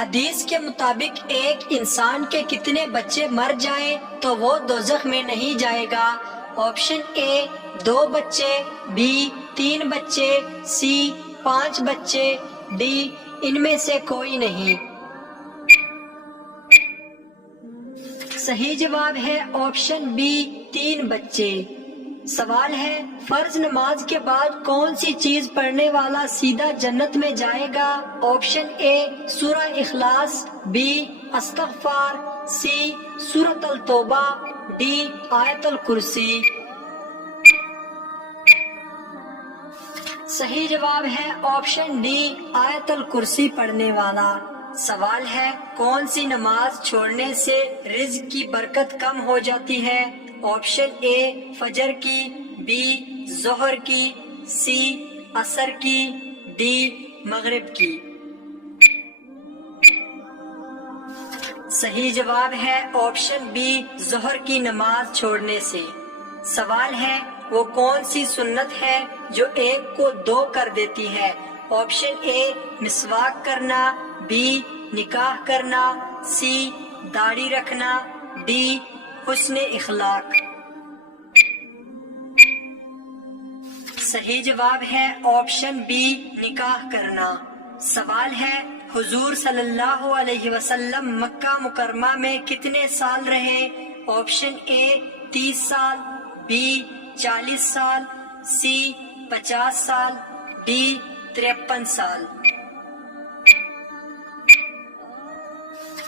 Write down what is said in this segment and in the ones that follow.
حدیث کے مطابق ایک انسان کے کتنے بچے مر جائیں تو وہ دوزخ میں نہیں جائے گا؟ آپشن اے 2 بچے، بی 3 بچے، سی 5 بچے، ڈی ان میں سے کوئی نہیں۔ صحیح جواب ہے آپشن بی 3 بچے۔ سوال ہے فرض نماز کے بعد کون سی چیز پڑھنے والا سیدھا جنت میں جائے گا؟ آپشن اے سورہ اخلاص، بی استغفار، سی سورۃ التوبہ، ڈی آیت الکرسی۔ صحیح جواب ہے آپشن ڈی آیت الکرسی پڑھنے والا۔ سوال ہے کون سی نماز چھوڑنے سے رزق کی برکت کم ہو جاتی ہے؟ آپشن اے فجر کی، بی ظہر کی، سی عصر کی، ڈی مغرب کی۔ صحیح جواب ہے آپشن بی ظہر کی نماز چھوڑنے سے۔ سوال ہے وہ کون سی سنت ہے جو ایک کو 2 کر دیتی ہے؟ آپشن اے مسواک کرنا، بی نکاح کرنا، سی داڑھی رکھنا، ڈی حسن اخلاق۔ صحیح جواب ہے آپشن بی نکاح کرنا۔ سوال ہے حضور صلی اللہ علیہ وسلم مکہ مکرمہ میں کتنے سال رہے؟ آپشن اے 30 سال، بی 40 سال، سی 50 سال، ڈی 53 سال۔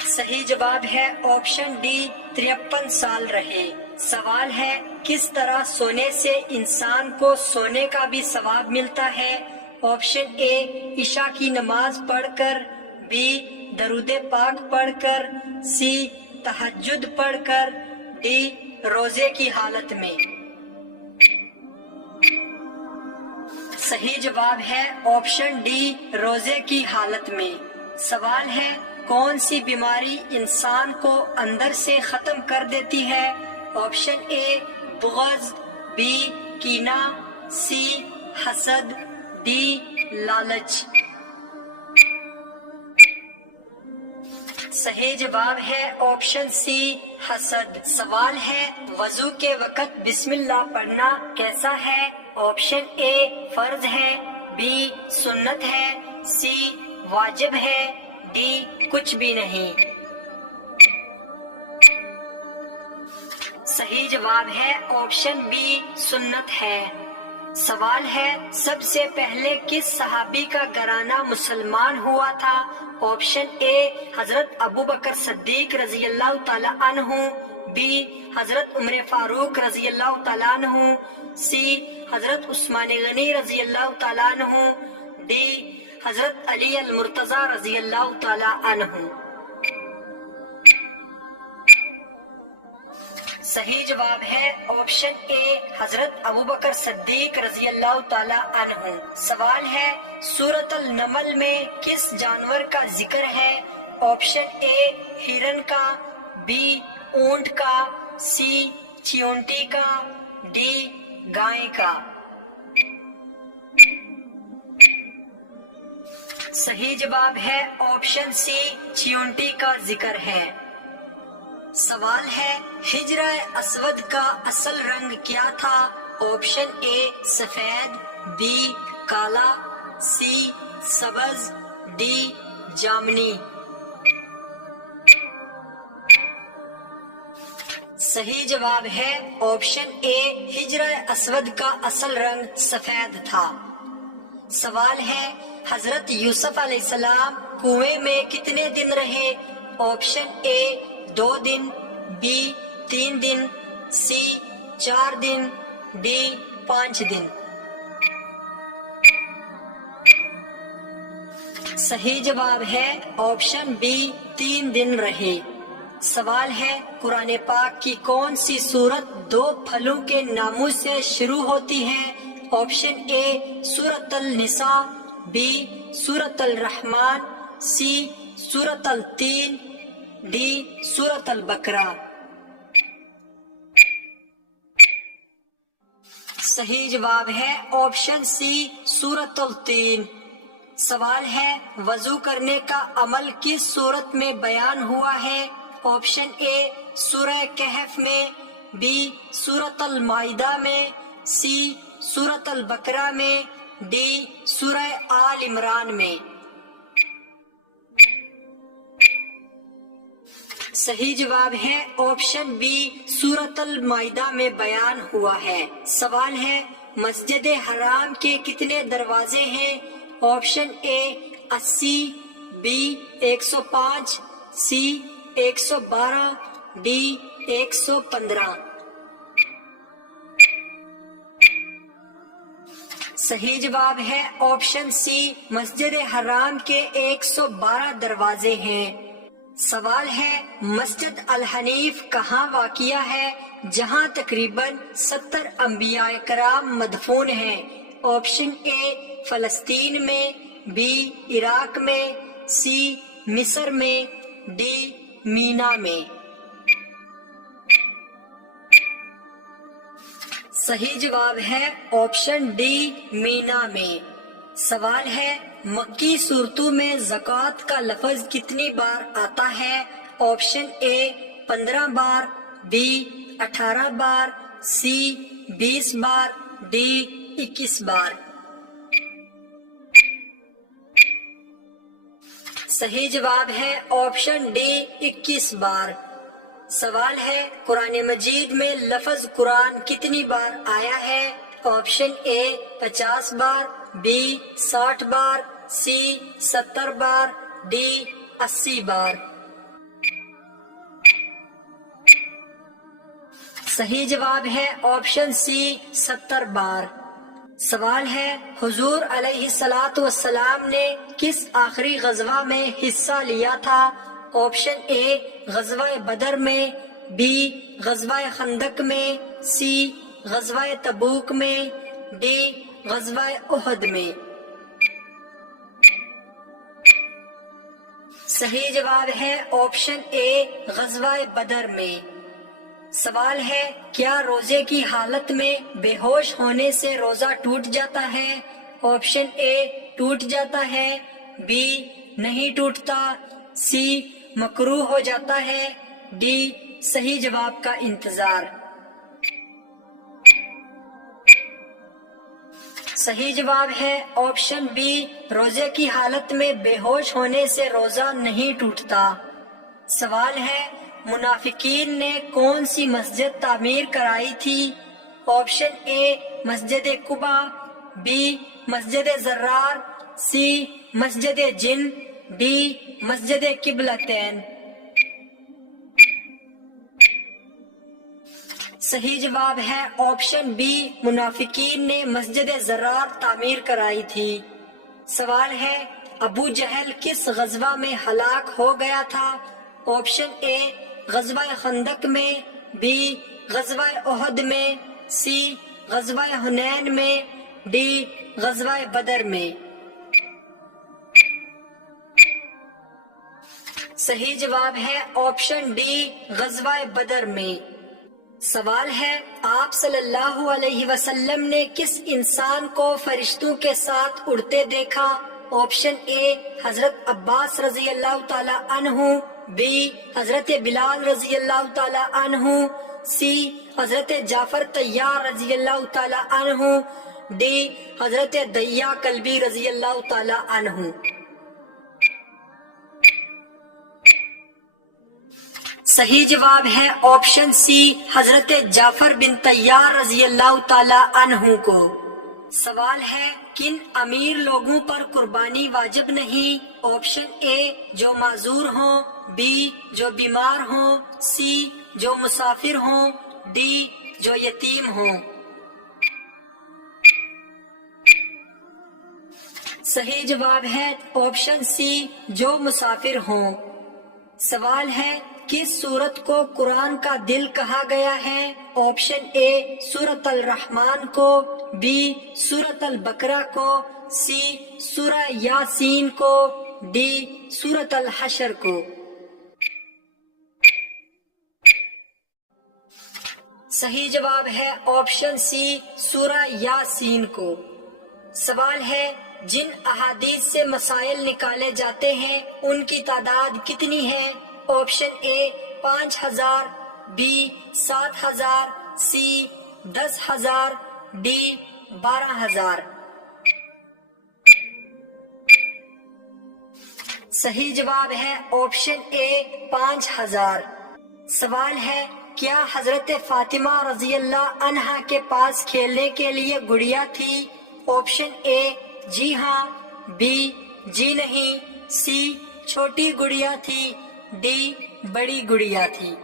صحیح جواب ہے آپشن ڈی 53 سال رہے۔ سوال ہے کس طرح سونے سے انسان کو سونے کا بھی ثواب ملتا ہے؟ آپشن اے عشاء کی نماز پڑھ کر، بی درود پاک پڑھ کر، سی تہجد پڑھ کر، ڈی روزے کی حالت میں۔ صحیح جواب ہے آپشن ڈی روزے کی حالت میں۔ سوال ہے کون سی بیماری انسان کو اندر سے ختم کر دیتی ہے؟ آپشن اے بغض، بی کینہ، سی حسد، ڈی لالچ۔ صحیح جواب ہے آپشن سی حسد۔ سوال ہے وضو کے وقت بسم اللہ پڑھنا کیسا ہے؟ آپشن اے فرض ہے، بی سنت ہے، سی واجب ہے، ڈی کچھ بھی نہیں۔ صحیح جواب ہے آپشن بی سنت ہے۔ سوال ہے سب سے پہلے کس صحابی کا گھرانہ مسلمان ہوا تھا؟ آپشن اے حضرت ابوبکر صدیق رضی اللہ تعالی عنہ، بی حضرت عمر فاروق رضی اللہ تعالی عنہ، سی حضرت عثمان غنی رضی اللہ تعالی عنہ، ڈی حضرت علی المرتضی رضی اللہ تعالی عنہ۔ صحیح جواب ہے آپشن اے حضرت ابوبکر صدیق رضی اللہ تعالی عنہ۔ سوال ہے سورۃ النمل میں کس جانور کا ذکر ہے؟ آپشن اے ہرن کا، بی اونٹ کا، سی چیونٹی کا، ڈی گائے کا۔ صحیح جواب ہے آپشن سی چیونٹی کا ذکر ہے۔ سوال ہے حجرہ اسود کا اصل رنگ کیا تھا؟ آپشن اے سفید، بی کالا، سی سبز، ڈی جامنی۔ صحیح جواب ہے آپشن اے حجرہ اسود کا اصل رنگ سفید تھا۔ سوال ہے حضرت یوسف علیہ السلام کنویں میں کتنے دن رہے؟ آپشن اے 2 دن، بی 3 دن، سی 4 دن، ڈی 5 دن۔ صحیح جواب ہے آپشن بی 3 دن رہے۔ سوال ہے قرآن پاک کی کون سی سورت 2 پھلوں کے ناموں سے شروع ہوتی ہے؟ آپشن اے سورۃ النساء، بی سورۃ الرحمن، سی سورۃ التین، ڈی سورۃ البقرہ۔ صحیح جواب ہے آپشن سی سورۃ التین۔ سوال ہے وضو کرنے کا عمل کس صورت میں بیان ہوا ہے؟ آپشن اے سورہ کہف میں، بی سورۃ المائدہ میں، سی سورۃ البقرہ میں، ڈی سورہ آل عمران میں۔ صحیح جواب ہے آپشن بی سورۃ المائدہ میں بیان ہوا ہے۔ سوال ہے مسجد حرام کے کتنے دروازے ہیں؟ Option A 80، B 105، C 112، D 115۔ صحیح جواب ہے آپشن سی مسجد حرام کے 112 دروازے ہیں۔ سوال ہے مسجد الحنیف کہاں واقع ہے جہاں تقریباً 70 انبیاء کرام مدفون ہیں؟ آپشن اے فلسطین میں، بی عراق میں، سی مصر میں، ڈی مینا میں۔ صحیح جواب ہے آپشن ڈی مینا میں۔ سوال ہے مکی صورتوں میں زکوٰۃ کا لفظ کتنی بار آتا ہے؟ آپشن اے 15 بار، بی 18 بار، سی 20 بار، ڈی 21 بار۔ صحیح جواب ہے آپشن ڈی 21 بار۔ سوال ہے قرآن مجید میں لفظ قرآن کتنی بار آیا ہے؟ آپشن اے 50 بار، بی 60 بار، سی 70 بار، ڈی 80 بار۔ صحیح جواب ہے آپشن سی 70 بار۔ سوال ہے حضور علیہ الصلوۃ والسلام نے کس آخری غزوہ میں حصہ لیا تھا؟ آپشن اے غزوہ بدر میں، بی غزوہ خندق میں، سی غزوہ تبوک میں، ڈی غزوہ احد میں۔ صحیح جواب ہے آپشن اے غزوہ بدر میں۔ سوال ہے کیا روزے کی حالت میں بے ہوش ہونے سے روزہ ٹوٹ جاتا ہے؟ آپشن اے ٹوٹ جاتا ہے، بی نہیں ٹوٹتا، سی مکروہ ہو جاتا ہے، ڈی صحیح جواب کا انتظار۔ صحیح جواب ہے آپشن بی روزے کی حالت میں بے ہوش ہونے سے روزہ نہیں ٹوٹتا۔ سوال ہے منافقین نے کون سی مسجد تعمیر کرائی تھی؟ Option a Masjid Quba, be مسجد زرار، سی مسجد جن، ڈی مسجد قبلتین۔ صحیح جواب ہے آپشن بی منافقین نے مسجد زرار تعمیر کرائی تھی۔ سوال ہے ابو جہل کس غزوہ میں ہلاک ہو گیا تھا؟ آپشن اے غزوہ خندق میں، بی غزوہ احد میں، سی غزوہ حنین میں، ڈی غزوہ بدر میں۔ صحیح جواب ہے آپشن ڈی غزوہ بدر میں۔ سوال ہے آپ صلی اللہ علیہ وسلم نے کس انسان کو فرشتوں کے ساتھ اڑتے دیکھا؟ آپشن اے حضرت عباس رضی اللہ تعالی عنہ، بی حضرت بلال رضی اللہ تعالی عنہ، سی حضرت جعفر طیار رضی اللہ تعالی عنہ، ڈی حضرت دیا کلبی رضی اللہ تعالی عنہ۔ صحیح جواب ہے آپشن سی حضرت جعفر بن طیار رضی اللہ تعالی عنہ کو۔ سوال ہے کن امیر لوگوں پر قربانی واجب نہیں؟ آپشن اے جو معذور ہوں، بی جو بیمار ہوں، سی جو مسافر ہوں، ڈی جو یتیم ہوں۔ صحیح جواب ہے آپشن سی جو مسافر ہوں۔ سوال ہے کس سورت کو قرآن کا دل کہا گیا ہے؟ آپشن اے سورۃ الرحمن کو، بی سورۃ البقرہ کو، سی سورہ یاسین کو، ڈی سورۃ الحشر کو۔ صحیح جواب ہے آپشن سی سورہ یاسین کو۔ سوال ہے جن احادیث سے مسائل نکالے جاتے ہیں ان کی تعداد کتنی ہے؟ Option A 5000، B 7000، C 10,000، D 12,000۔ صحیح جواب ہے آپشن اے 5000۔ سوال ہے کیا حضرت فاطمہ رضی اللہ عنہا کے پاس کھیلنے کے لیے گڑیا تھی؟ آپشن اے جی ہاں، بی جی نہیں، سی چھوٹی گڑیا تھی، ڈی بڑی گڑیا تھی۔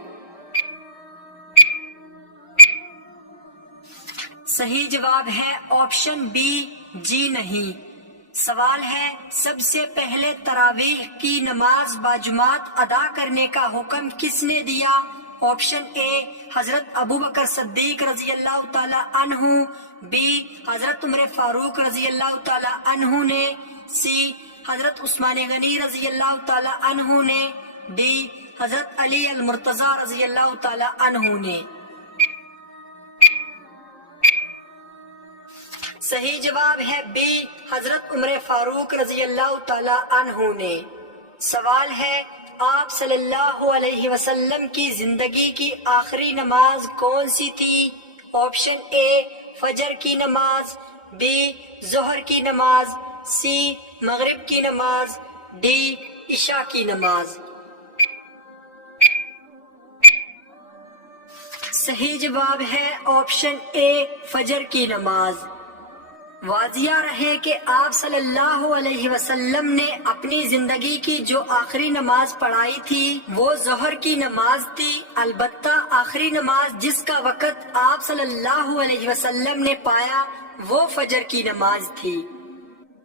صحیح جواب ہے آپشن بی جی نہیں۔ سوال ہے سب سے پہلے تراویح کی نماز باجماعت ادا کرنے کا حکم کس نے دیا؟ آپشن اے حضرت ابوبکر صدیق رضی اللہ تعالی عنہ، بی حضرت عمر فاروق رضی اللہ تعالی عنہ نے، سی حضرت عثمان غنی رضی اللہ تعالی عنہ نے، ڈی حضرت علی المرتضی رضی اللہ تعالی عنہ نے۔ صحیح جواب ہے بی حضرت عمر فاروق رضی اللہ تعالی عنہ نے۔ سوال ہے آپ صلی اللہ علیہ وسلم کی زندگی کی آخری نماز کون سی تھی؟ آپشن اے فجر کی نماز، بی ظہر کی نماز، سی مغرب کی نماز، ڈی عشاء کی نماز۔ صحیح جواب ہے آپشن اے فجر کی نماز۔ واضح رہے کہ آپ صلی اللہ علیہ وسلم نے اپنی زندگی کی جو آخری نماز پڑھائی تھی وہ ظہر کی نماز تھی، البتہ آخری نماز جس کا وقت آپ صلی اللہ علیہ وسلم نے پایا وہ فجر کی نماز تھی۔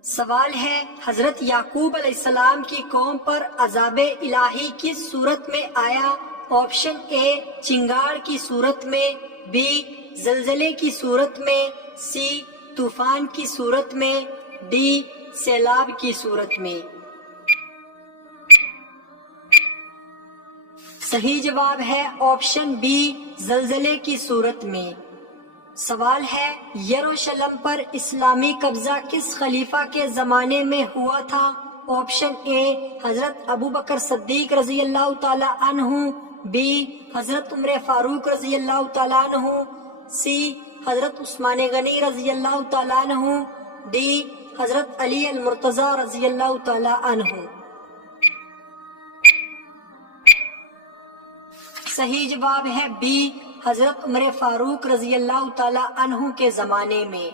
سوال ہے حضرت یعقوب علیہ السلام کی قوم پر عذاب الہی کس صورت میں آیا؟ آپشن اے چنگاڑ کی صورت میں، بی زلزلے کی صورت میں، سی طوفان کی صورت میں، ڈی سیلاب کی صورت میں۔ صحیح جواب ہے آپشن بی زلزلے کی صورت میں۔ سوال ہے یروشلم پر اسلامی قبضہ کس خلیفہ کے زمانے میں ہوا تھا؟ آپشن اے حضرت ابوبکر صدیق رضی اللہ تعالی عنہ، بی حضرت عمر فاروق رضی اللہ تعالی عنہ، سی حضرت عثمان غنی رضی اللہ تعالیٰ عنہ، ڈی حضرت علی المرتضی رضی اللہ تعالیٰ عنہ۔ صحیح جواب ہے بی حضرت عمر فاروق رضی اللہ تعالیٰ عنہ کے زمانے میں۔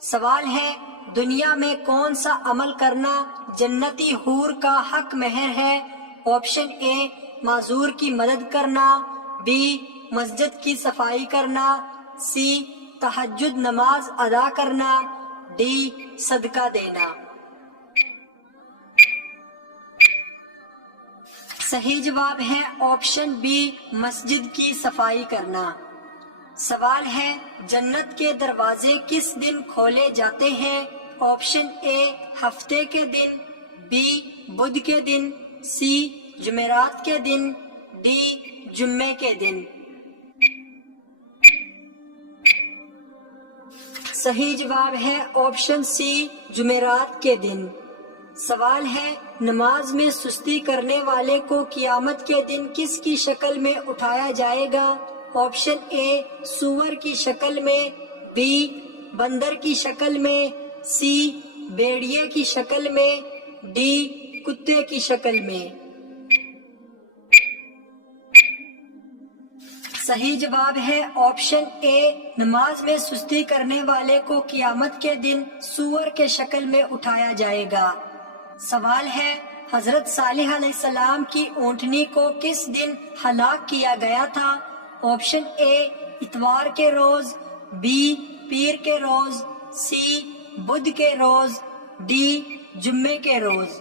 سوال ہے دنیا میں کون سا عمل کرنا جنتی حور کا حق مہر ہے؟ آپشن اے معذور کی مدد کرنا، بی مسجد کی صفائی کرنا، سی تہجد نماز ادا کرنا، ڈی صدقہ دینا۔ صحیح جواب ہے آپشن بی مسجد کی صفائی کرنا۔ سوال ہے جنت کے دروازے کس دن کھولے جاتے ہیں؟ آپشن اے ہفتے کے دن، بی بدھ کے دن، سی جمعرات کے دن، ڈی جمعے کے دن۔ صحیح جواب ہے آپشن سی جمعرات کے دن۔ سوال ہے نماز میں سستی کرنے والے کو قیامت کے دن کس کی شکل میں اٹھایا جائے گا؟ آپشن اے سور کی شکل میں، بی بندر کی شکل میں، سی بھیڑیے کی شکل میں، ڈی کتے کی شکل میں۔ صحیح جواب ہے آپشن اے نماز میں سستی کرنے والے کو قیامت کے دن سور کے شکل میں اٹھایا جائے گا۔ سوال ہے حضرت صالح علیہ السلام کی اونٹنی کو کس دن ہلاک کیا گیا تھا؟ آپشن اے اتوار کے روز، بی پیر کے روز، سی بدھ کے روز، ڈی جمعے کے روز۔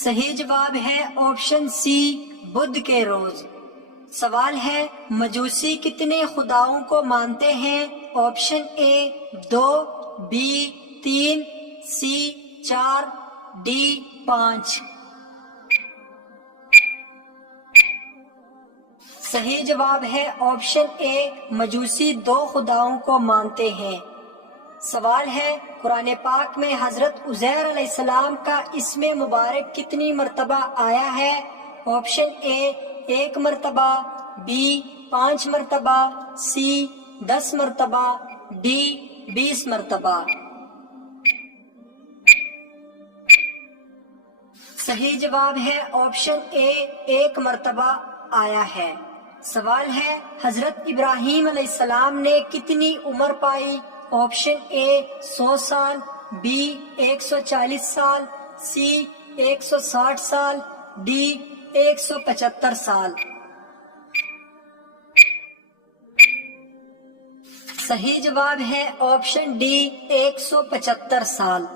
صحیح جواب ہے آپشن سی بدھ کے روز۔ سوال ہے مجوسی کتنے خداؤں کو مانتے ہیں؟ Option A 2، B 3، C 4، D 5۔ صحیح جواب ہے آپشن اے، مجوسی دو خداؤں کو مانتے ہیں۔ سوال ہے، قرآن پاک میں حضرت عزیر علیہ السلام کا اسم مبارک کتنی مرتبہ آیا ہے؟ آپشن اے 1 مرتبہ، بی 5 مرتبہ، سی 10 مرتبہ، ڈی 20 مرتبہ۔ صحیح جواب ہے آپشن اے 1 مرتبہ آیا ہے۔ سوال ہے، حضرت ابراہیم علیہ السلام نے کتنی عمر پائی؟ آپشن اے 100 سال، بی 140 سال، سی 160 سال، ڈی 175 سال۔ صحیح جواب ہے آپشن ڈی 175 سال۔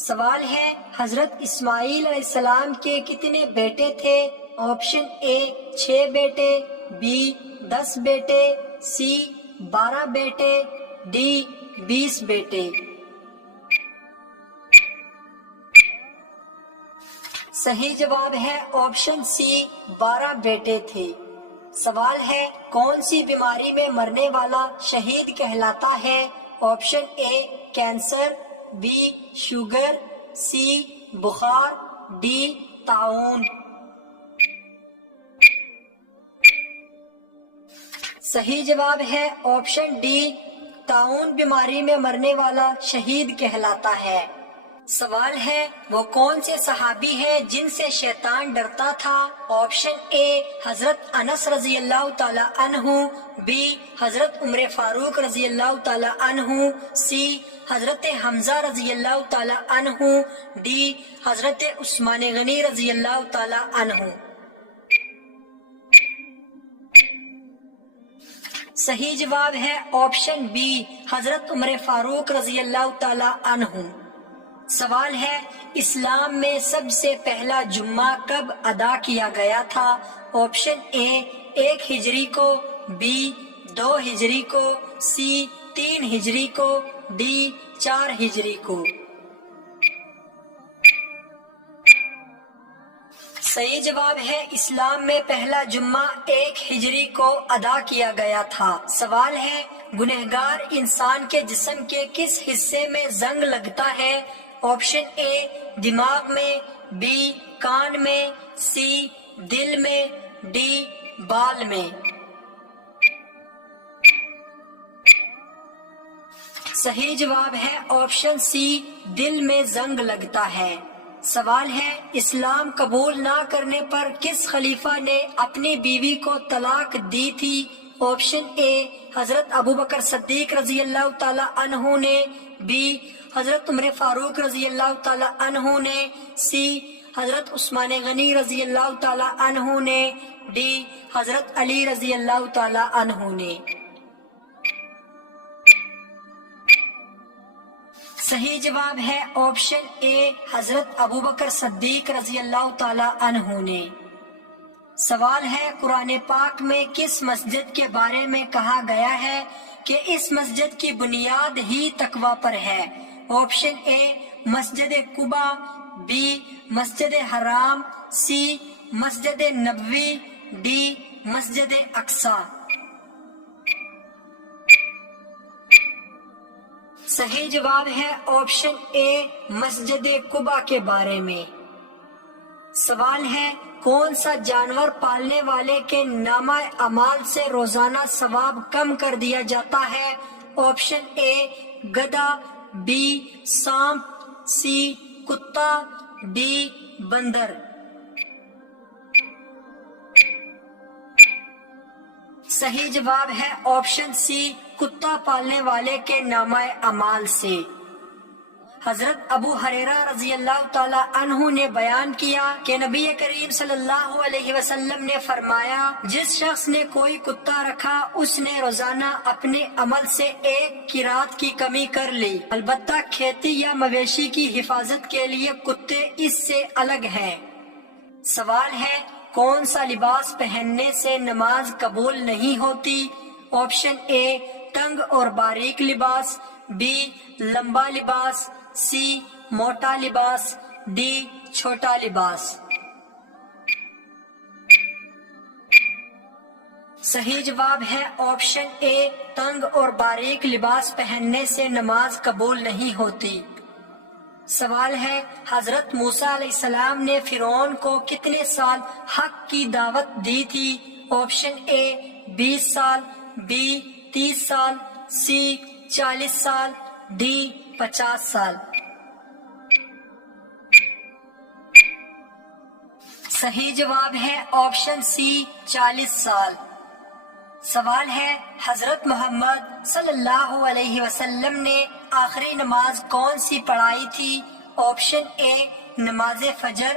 سوال ہے، حضرت اسماعیل علیہ السلام کے کتنے بیٹے تھے؟ آپشن اے 6 بیٹے، بی 10 بیٹے، سی 12 بیٹے، ڈی 20 بیٹے۔ صحیح جواب ہے آپشن سی 12 بیٹے تھے۔ سوال ہے، کون سی بیماری میں مرنے والا شہید کہلاتا ہے؟ Option A cancer, B sugar, C بخار، ڈی طاعون۔ صحیح جواب ہے آپشن ڈی، طاعون بیماری میں مرنے والا شہید کہلاتا ہے۔ سوال ہے، وہ کون سے صحابی ہیں جن سے شیطان ڈرتا تھا؟ آپشن اے حضرت انس رضی اللہ تعالی عنہ، بی حضرت عمر فاروق رضی اللہ تعالی عنہ، سی حضرت حمزہ رضی اللہ تعالی عنہ، ڈی حضرت عثمان غنی رضی اللہ تعالی عنہ۔ صحیح جواب ہے آپشن بی، حضرت عمر فاروق رضی اللہ تعالی عنہ۔ سوال ہے، اسلام میں سب سے پہلا جمعہ کب ادا کیا گیا تھا؟ آپشن اے 1 ہجری کو، بی 2 ہجری کو، سی 3 ہجری کو، ڈی 4 ہجری کو۔ صحیح جواب ہے، اسلام میں پہلا جمعہ 1 ہجری کو ادا کیا گیا تھا۔ سوال ہے، گنہگار انسان کے جسم کے کس حصے میں زنگ لگتا ہے؟ آپشن اے دماغ میں، بی کان میں، سی دل میں، ڈی بال میں۔ صحیح جواب ہے آپشن سی، دل میں زنگ لگتا ہے۔ سوال ہے، اسلام قبول نہ کرنے پر کس خلیفہ نے اپنی بیوی کو طلاق دی تھی؟ آپشن اے حضرت ابوبکر صدیق رضی اللہ تعالی عنہ نے، بی حضرت عمر فاروق رضی اللہ تعالی عنہ نے، سی حضرت عثمان غنی رضی اللہ تعالی عنہ نے، ڈی حضرت علی رضی اللہ تعالی عنہ نے۔ صحیح جواب ہے آپشن اے حضرت ابوبکر صدیق رضی اللہ تعالی عنہ نے۔ سوال ہے، قرآن پاک میں کس مسجد کے بارے میں کہا گیا ہے کہ اس مسجد کی بنیاد ہی تقوی پر ہے؟ Option a Masjid Quba, be مسجد حرام، سی مسجد نبوی، ڈی مسجد اقصی۔ صحیح جواب ہے آپشن اے مسجد قباء کے بارے میں۔ سوال ہے، کون سا جانور پالنے والے کے نامہ اعمال سے روزانہ ثواب کم کر دیا جاتا ہے؟ آپشن اے گدھا، بی سانپ، سی کتا، ڈی بندر۔ صحیح جواب ہے آپشن سی، کتا پالنے والے کے نامہ اعمال سے۔ حضرت ابو ہریرہ رضی اللہ تعالی عنہ نے بیان کیا کہ نبی کریم صلی اللہ علیہ وسلم نے فرمایا، جس شخص نے کوئی کتا رکھا اس نے روزانہ اپنے عمل سے 1 قیراط کی کمی کر لی، البتہ کھیتی یا مویشی کی حفاظت کے لیے کتے اس سے الگ ہیں۔ سوال ہے، کون سا لباس پہننے سے نماز قبول نہیں ہوتی؟ آپشن اے تنگ اور باریک لباس، بی لمبا لباس، سی موٹا لباس، ڈی چھوٹا لباس۔ صحیح جواب ہے آپشن اے، تنگ اور باریک لباس پہننے سے نماز قبول نہیں ہوتی۔ سوال ہے، حضرت موسیٰ علیہ السلام نے فرعون کو کتنے سال حق کی دعوت دی تھی؟ آپشن اے 20 سال، بی 30 سال، سی 40 سال، ڈی 50 سال۔ صحیح جواب ہے آپشن سی 40 سال۔ سوال ہے، حضرت محمد صلی اللہ علیہ وسلم نے آخری نماز کون سی پڑھائی تھی؟ آپشن اے نماز فجر،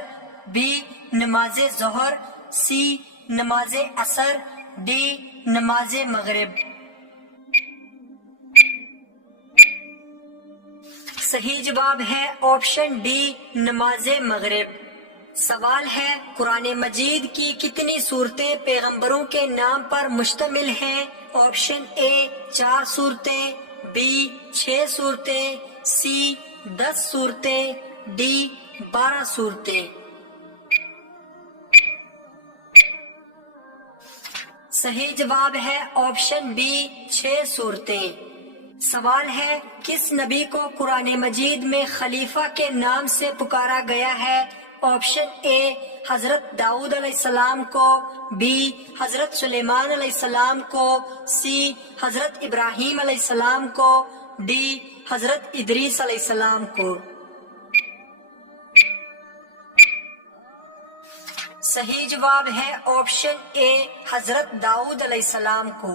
بی نماز ظہر، سی نماز عصر، ڈی نماز مغرب۔ صحیح جواب ہے آپشن ڈی نماز مغرب۔ سوال ہے، قرآن مجید کی کتنی صورتیں پیغمبروں کے نام پر مشتمل ہیں؟ آپشن اے 4 صورتیں، بی 6 صورتیں، سی 10 صورتیں، ڈی 12 صورتیں۔ صحیح جواب ہے آپشن بی 6 صورتیں۔ سوال ہے، کس نبی کو قرآن مجید میں خلیفہ کے نام سے پکارا گیا ہے؟ آپشن اے حضرت داؤد علیہ السلام کو، بی حضرت سلیمان علیہ السلام کو، سی حضرت ابراہیم علیہ السلام کو، ڈی حضرت ادریس علیہ السلام کو۔ صحیح جواب ہے آپشن اے حضرت داؤد علیہ السلام کو۔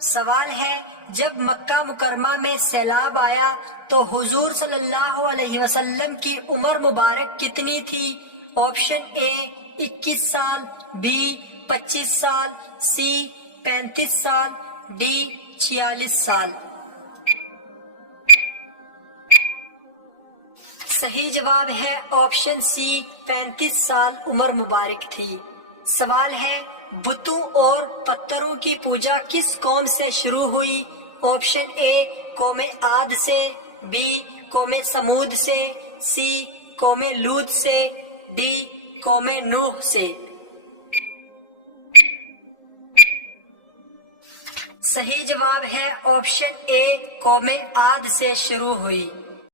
سوال ہے، جب مکہ مکرمہ میں سیلاب آیا تو حضور صلی اللہ علیہ وسلم کی عمر مبارک کتنی تھی؟ آپشن اے 21 سال، بی 25 سال، سی 35 سال، ڈی 46 سال۔ صحیح جواب ہے آپشن سی 35 سال عمر مبارک تھی۔ سوال ہے، بتوں اور پتھروں کی پوجا کس قوم سے شروع ہوئی؟ آپشن اے قوم عاد سے، بی قوم سمود سے، سی قوم لوط سے، ڈی قوم نوح سے۔ صحیح جواب ہے آپشن اے قوم عاد سے شروع ہوئی۔